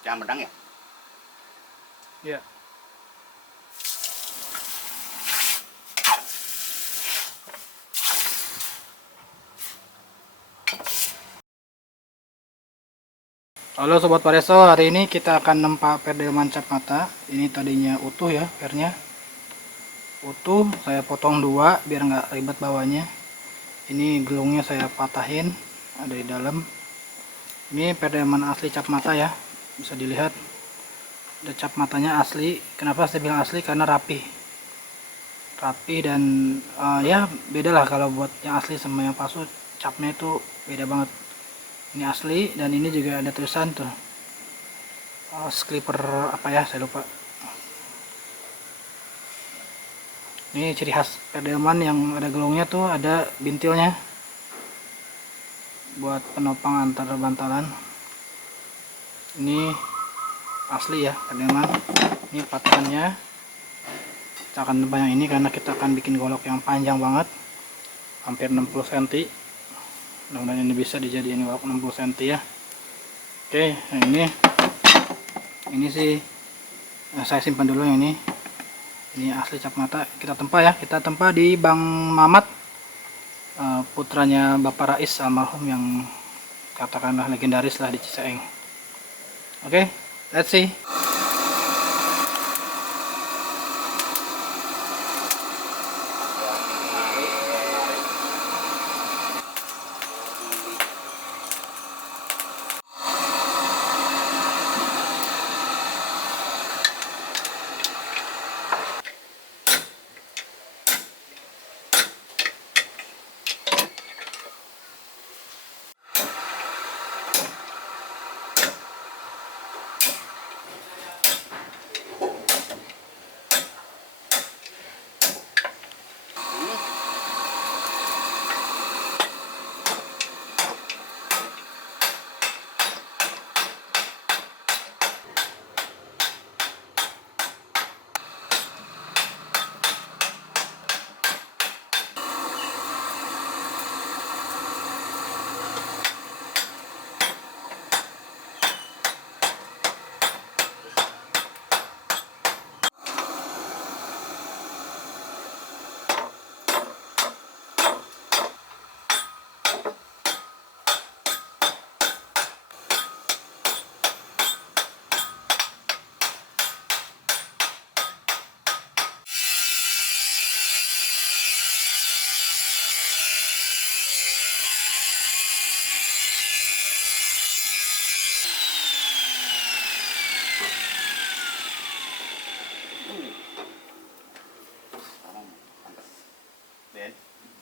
Jangan pedang ya. Ya. Halo Sobat Pareso, hari ini kita akan nempa per delman cat mata. Ini tadinya utuh ya pernya. Utuh, saya potong dua biar nggak ribet bawanya. Ini gelungnya saya patahin, ada di dalam. Ini per delman asli cat mata ya, bisa dilihat. Ada cap matanya asli. Kenapa saya bilang asli? Karena rapi. Rapi dan ya beda lah kalau buat yang asli sama yang palsu. Capnya itu beda banget. Ini asli dan ini juga ada tulisan tuh. Clipper apa ya, saya lupa. Ini ciri khas per delman yang ada gelungnya tuh, ada bintilnya buat penopang antar bantalan. Ini asli ya per delman. Ini patahannya. Kita akan nambah yang ini karena kita akan bikin golok yang panjang banget, hampir 60 cm. Mudah-mudahan ini bisa dijadiin golok 60 cm ya. Oke, nah ini sih saya simpan dulu yang ini. Ini asli cap mata. Kita tempa ya, kita tempa di Bang Mamat, putranya Bapak Rais almarhum, yang katakanlah legendaris lah di Ciseeng. Oke, let's see.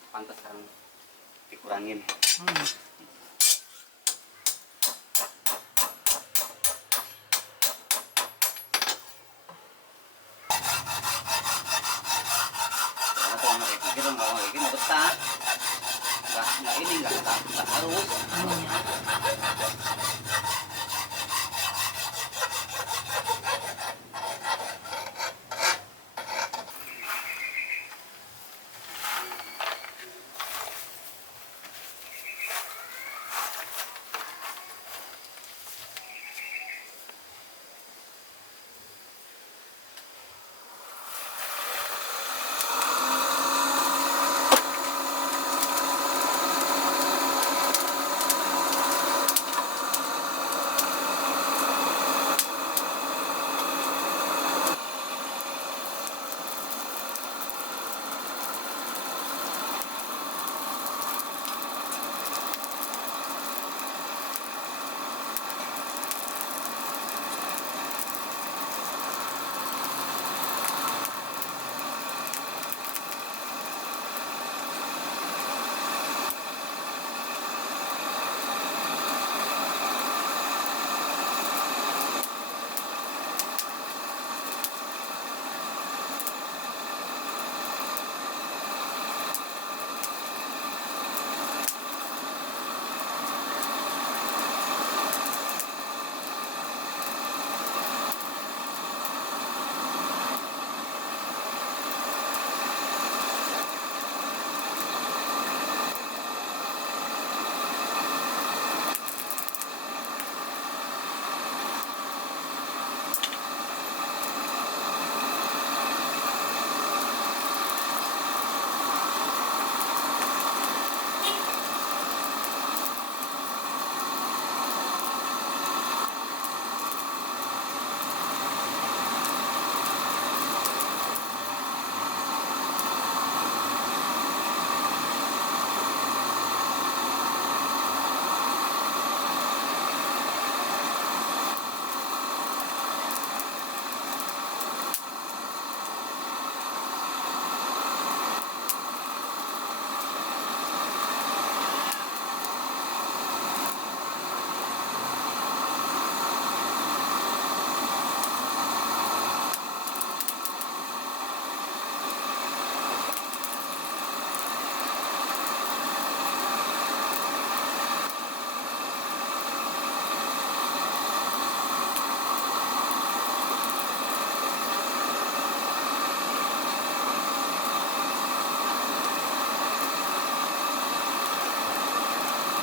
Pantas sekarang dikurangin. Kita mau lagi mau betah, nggak ini nggak harus.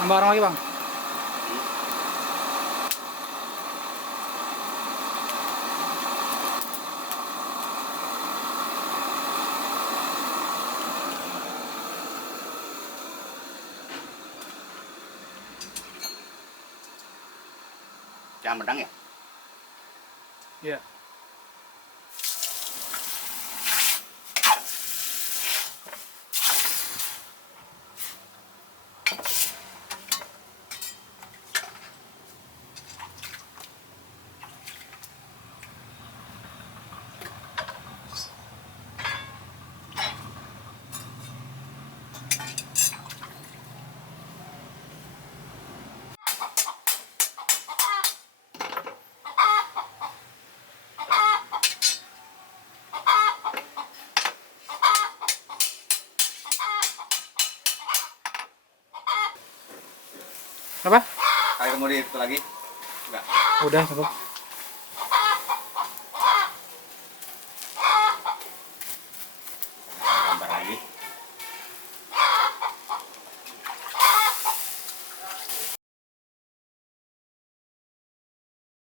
Tambah orang lagi bang. Jangan pedang ya. Iya. Apa? Kayak kemudian itu lagi. Enggak. Udah cukup.